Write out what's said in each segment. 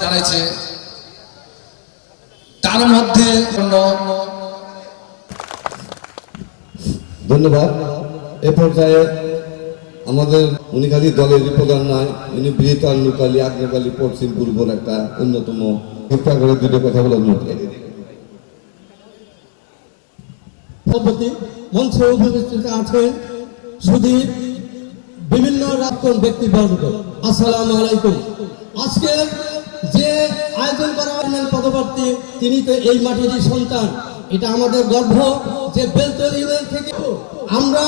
হয়েছে তার মধ্যে ধন্যবাদ। এ পর্যায়ে আমাদের উনি খালি দলের প্রধান নয় উনি বৃহত্তর নুকালি আগ্নেকালি পশ্চিম পূর্বর একটা অন্যতম শিক্ষা করে দুটো কথা বলার মধ্যে সভাপতি মঞ্চে উপস্থিত আছেন সুধীর বিভিন্ন রাষ্ট্র ব্যক্তিবর্গ। আসসালামু আলাইকুম। আজকে যে আয়োজন করা হলেন পদপ্রার্থী তিনি তো এই মাটিরই সন্তান। এটা আমাদের গর্ব যে বেলতল থেকে আমরা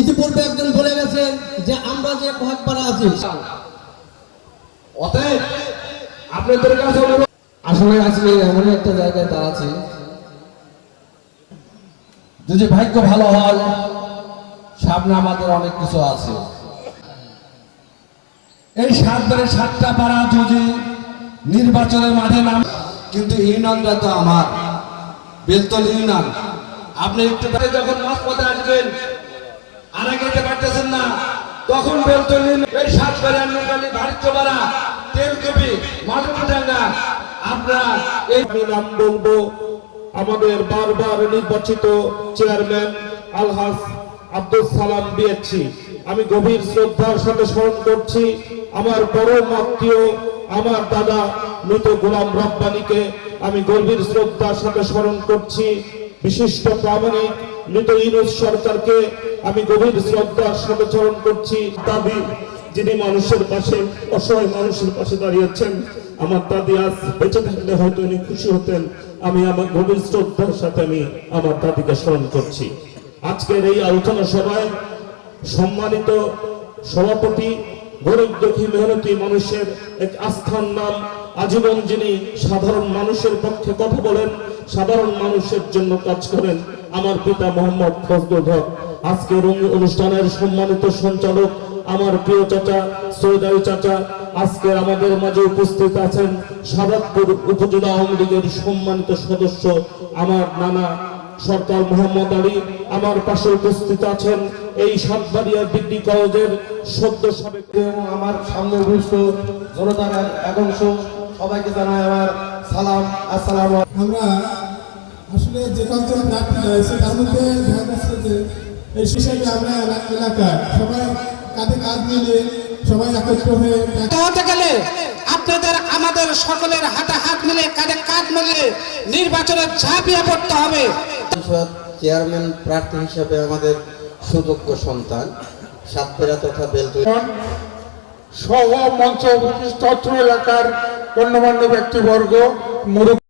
ইতিপূর্বে একজন বলে গেছেন যে আমরা যে ভাগপাড়া আছি। অতএব আপনাদের কাছে আসলে আজকে এমন একটা জায়গায় দাঁড়াচ্ছি। যদি ভাগ্য ভালো হয় সামনে আমাদের অনেক কিছু আছে। এই সাত ধরে সাতটা পাড়া যদি নির্বাচনের মাঠে নাম কিন্তু ইউনিয়নটা তো আমার। বেলতল ইউনিয়ন। আপনি একটু যখন মাঝপথে আসবেন আর যেতে পারতেছেন না, তখন বেলতল এই সাত পাড়া নুকালি ভারিচপাড়া তেলকপি মাধবডাঙ্গা আপনারা এই নাম বলব আমাদের বারবার নির্বাচিত চেয়ারম্যান আলহাজ আব্দুল সালাম দিয়েছি আমি গভীর শ্রদ্ধার সাথে স্মরণ করছি, আমার বড় আত্মীয় আমার দাদা মৃত গোলাম রব্বানিকে আমি গভীর শ্রদ্ধার সাথে স্মরণ করছি। বিশিষ্ট প্রামাণিক মৃত ইউনুস সরকারকে আমি গভীর শ্রদ্ধার সাথে স্মরণ করছি। দাবি, যিনি মানুষের পাশে, অসহায় মানুষের পাশে দাঁড়িয়েছেন, আমার দাদি আজ বেঁচে থাকলে হয়তো উনি খুশি হতেন। আমি আমার গভীর শ্রদ্ধার সাথে আমি আমার দাদিকে স্মরণ করছি। আজকের এই আলোচনা সভায় সম্মানিত সভাপতি গরিব দুঃখী মেহনতি মানুষের এক আস্থার নাম। আজীবন যিনি সাধারণ মানুষের পক্ষে কথা বলেন, সাধারণ মানুষের জন্য কাজ করেন আমার পিতা মোহাম্মদ ফজলুল হক। আজকের অনু- অনুষ্ঠানের সম্মানিত সঞ্চালক আমার প্রিয় চাচা সৈয়দ আলী চাচা। আজকের আমাদের মাঝে উপস্থিত আছেন সাদাতপুর উপজেলা আওয়ামী লীগের সম্মানিত সদস্য আমার নানা সরকার মোহাম্মদ আলী আমার পাশে উপস্থিত আছেন। এই সাতবাড়িয়া ডিগ্রি কলেজের সদ্য সাবেক এবং আমার সামনে উপস্থিত জনতার এক অংশ। সবাইকে জানাই আমার সালাম আসসালাম আমরা আসলে যে কয়েকজন প্রার্থী রয়েছে তার মধ্যে দেখা যাচ্ছে যে এই হিসাবে আমরা এলা- এলাকার সবাই কাঁধে কাঁধ মিলে সবাই একত্র হয়ে হতে গেলে আপনাদের আমাদের সকলের হাতে হাত মিলে কাঁধে কাঁধ মিলে নির্বাচনে ঝাঁপিয়ে পড়তে হবে। পরিষদ চেয়ারম্যান প্রার্থী হিসেবে আমাদের সুযোগ্য সন্তান সাতপেরা তথা বেলতুই সহ মঞ্চ উপস্থিত অত্র এলাকার গণ্যমান্য ব্যক্তিবর্গ মুরব্বী